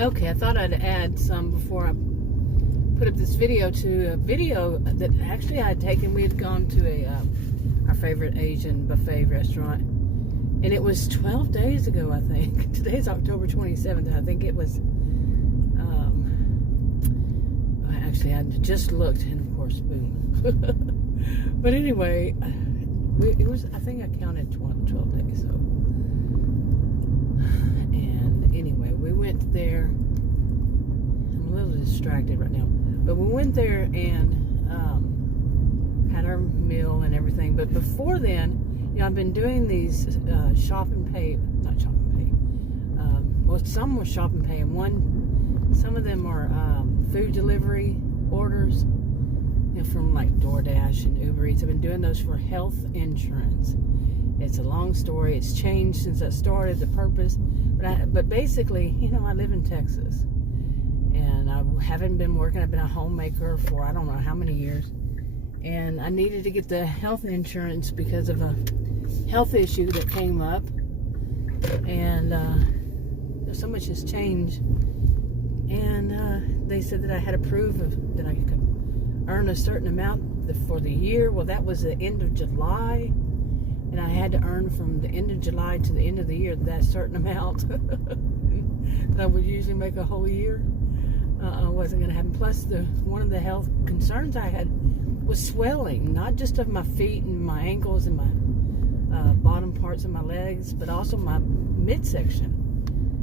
Okay, I thought I'd add some before I put up this video to a video that actually I had taken. We had gone to our favorite Asian buffet restaurant, and it was 12 days ago, I think. Today's October 27th. I think it was, actually I just looked, and of course, boom. But anyway, it was, I think I counted 12 days, so. And anyway, we went there. I'm a little distracted right now, but we went there and had our meal and everything. But before then, you know, I've been doing these shop and pay, not shop and pay. Well, some were shop and pay, and some of them are food delivery orders, you know, from like DoorDash and Uber Eats. I've been doing those for health insurance. It's a long story. It's changed since I started, the purpose. But basically, you know, I live in Texas, and I haven't been working. I've been a homemaker for I don't know how many years, and I needed to get the health insurance because of a health issue that came up, and so much has changed. And they said that I had to prove that I could earn a certain amount for the year. Well, that was the end of July. And I had to earn from the end of July to the end of the year that certain amount that I would usually make a whole year. Wasn't going to happen. Plus, one of the health concerns I had was swelling, not just of my feet and my ankles and my bottom parts of my legs, but also my midsection.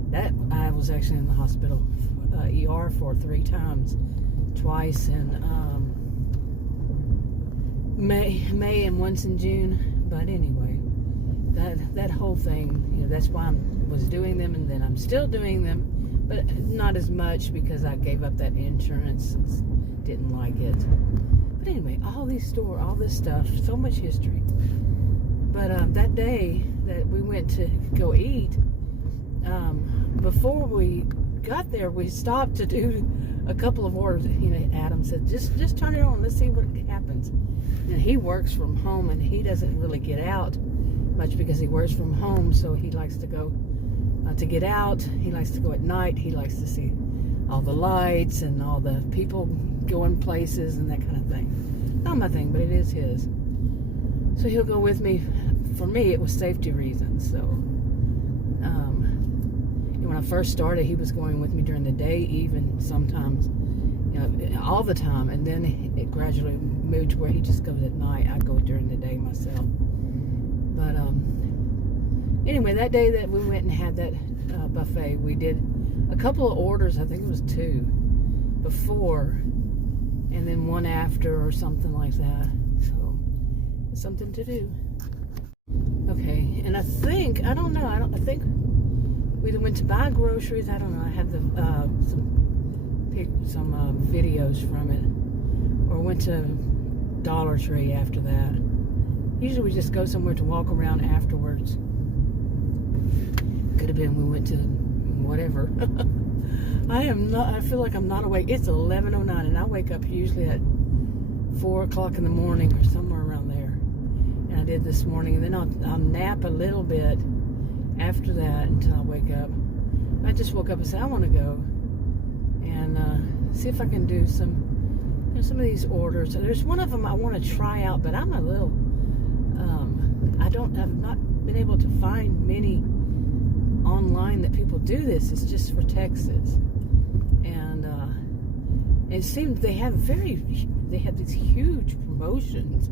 That I was actually in the hospital, ER for 3 times, twice in May and once in June. But anyway, that whole thing, you know, that's why I was doing them, and then I'm still doing them, but not as much because I gave up that insurance and didn't like it. But anyway, all this stuff, so much history. But that day that we went to go eat, before we got there, we stopped to do a couple of orders. You know, Adam said, just turn it on, let's see what happens. And he works from home, and he doesn't really get out much because he works from home, so he likes to go to get out. He likes to go at night. He likes to see all the lights and all the people going places and that kind of thing. Not my thing, but it is his. So he'll go with me. For me, it was safety reasons. So when I first started, he was going with me during the day, even sometimes, you know, all the time. And then it gradually moved to where he just goes at night. I go during the day myself. But anyway, that day that we went and had that buffet, we did a couple of orders. I think it was 2 before, and then 1 after, or something like that. So it's something to do. Okay, and I think I think we either went to buy groceries. I don't know. I have some videos from it, or went to Dollar Tree after that. Usually we just go somewhere to walk around afterwards. Could have been we went to whatever. I feel like I'm not awake. It's 11:09, and I wake up usually at 4 o'clock in the morning or somewhere around there. And I did this morning, and then I'll nap a little bit after that until I wake up. I just woke up and said I want to go and see if I can do some of these orders. There's one of them I want to try out, but I'm a little I've not been able to find many online that people do this. It's just for Texas, and it seems they have these huge promotions,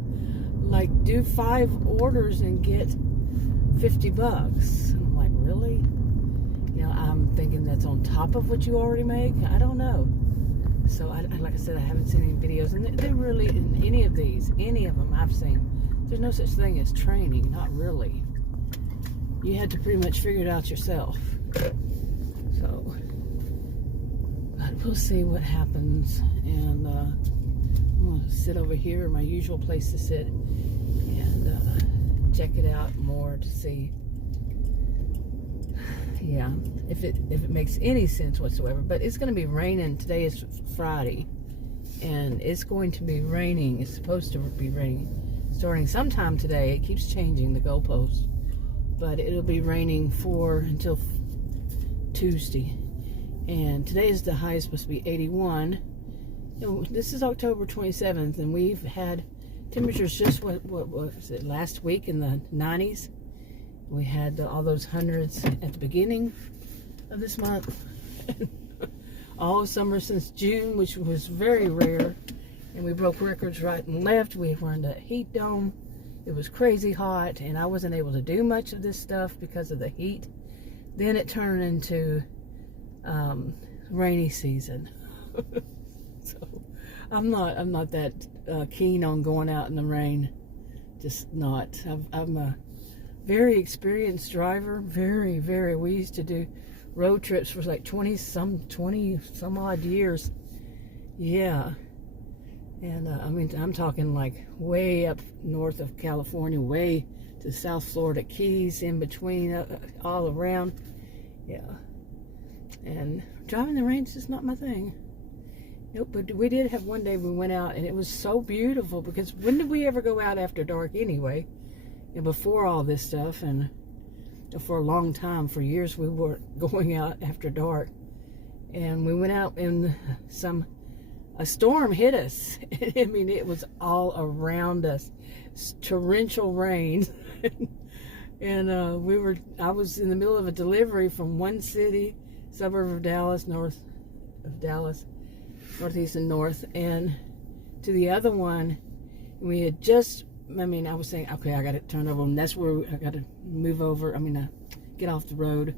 like do 5 orders and get $50. I'm like, really? You know, I'm thinking that's on top of what you already make. I don't know. So like I said, I haven't seen any videos, and they're really in any of them I've seen. There's no such thing as training, not really. You had to pretty much figure it out yourself. So, but we'll see what happens. And I'm going to sit over here, my usual place to sit, and check it out more to see, yeah, if it makes any sense whatsoever. But it's going to be raining. Today is Friday, and it's going to be raining. It's supposed to be raining starting sometime today. It keeps changing the goalposts, but it'll be raining until Tuesday. And today is the high, is supposed to be 81. This is October 27th, and we've had temperatures just what was it, last week in the 90s. We had all those hundreds at the beginning of this month. All summer since June, which was very rare. And we broke records right and left. We were in the heat dome. It was crazy hot, and I wasn't able to do much of this stuff because of the heat. Then it turned into rainy season. So I'm not that keen on going out in the rain. Just not. I'm a very experienced driver. Very, very. We used to do road trips for like 20 some odd years. Yeah. And I mean, I'm talking like way up north of California, way to South Florida Keys, in between, all around. Yeah. And driving the rain's just not my thing. Nope. But we did have one day we went out, and it was so beautiful, because when did we ever go out after dark anyway? And before all this stuff, and for a long time, for years, we were going out after dark. And we went out, and a storm hit us. I mean, it was all around us. Torrential rain. And I was in the middle of a delivery from one city, suburb of Dallas, north of Dallas, northeast and north, and to the other one. We had just, I was saying, okay, I got to turn over, and that's where I got to move over. Get off the road,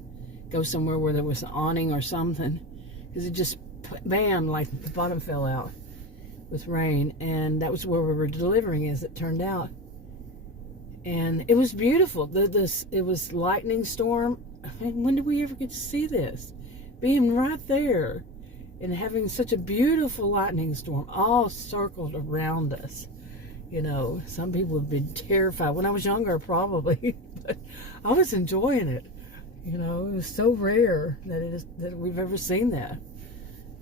go somewhere where there was an awning or something, because it just, bam, like the bottom fell out with rain. And that was where we were delivering, as it turned out. And it was beautiful. It was lightning storm. When did we ever get to see this? Being right there and having such a beautiful lightning storm all circled around us. You know, some people would be terrified. When I was younger, probably, but I was enjoying it. You know, it was so rare that we've ever seen that.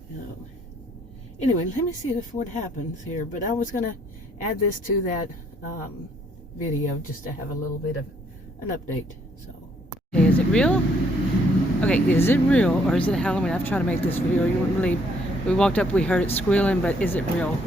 You know. Anyway, let me see what happens here. But I was gonna add this to that video just to have a little bit of an update. So, okay, is it real? Okay, is it real, or is it Halloween? I've tried to make this video. You wouldn't believe. We walked up, we heard it squealing, but is it real?